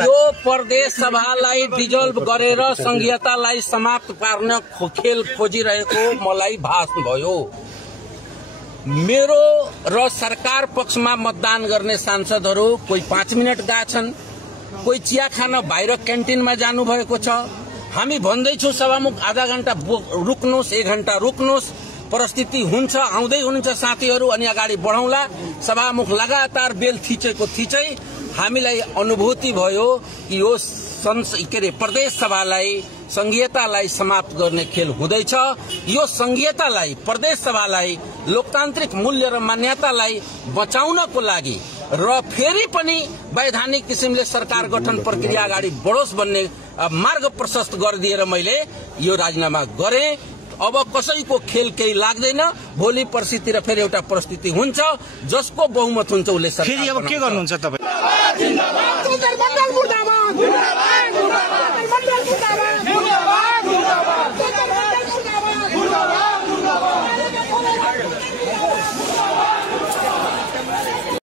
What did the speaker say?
यो प्रदेश सभालाई डिजल्भ गरेर संघीयतालाई समाप्त पार्न खेल खोजिरहेको मलाई भास भयो। मेरो र सरकार पक्षमा मतदान गर्ने सांसदहरू कोही 5 मिनट गएछन्, कोही चिया खान बाहिर क्यान्टिनमा जानुभएको छ। हामी भन्दैछौँ सभामुख आधा घण्टा रुक्नुहोस्, 1 घण्टा रुक्नुहोस्, परिस्थिति हुन्छ, आउँदै हुनुहुन्छ साथीहरू अनि अगाडि बढौँला। सभामुख लगातार बेल थिचेको थिचै हामीलाई अनुभूति भयो कि यो प्रदेश सभालाई संघीयतालाई समाप्त गर्ने खेल हुँदैछ। यो संघीयतालाई, प्रदेश सभालाई, लोकतान्त्रिक मूल्य र मान्यतालाई बचाउनको लागि र फेरि पनि वैधानिक किसिमले सरकार गठन प्रक्रिया अगाडि बढोस् भन्ने मार्ग प्रशस्त गरिदिएर मैले यो राजीनामा गरेँ। अब कसैको खेल केही लाग्दैन। भोलि पर्सितिर फेरि एउटा परिस्थिति हुन्छ, जसको बहुमत हुन्छ उसले सरकार। फेरि अब के गर्नुहुन्छ तपाईँ?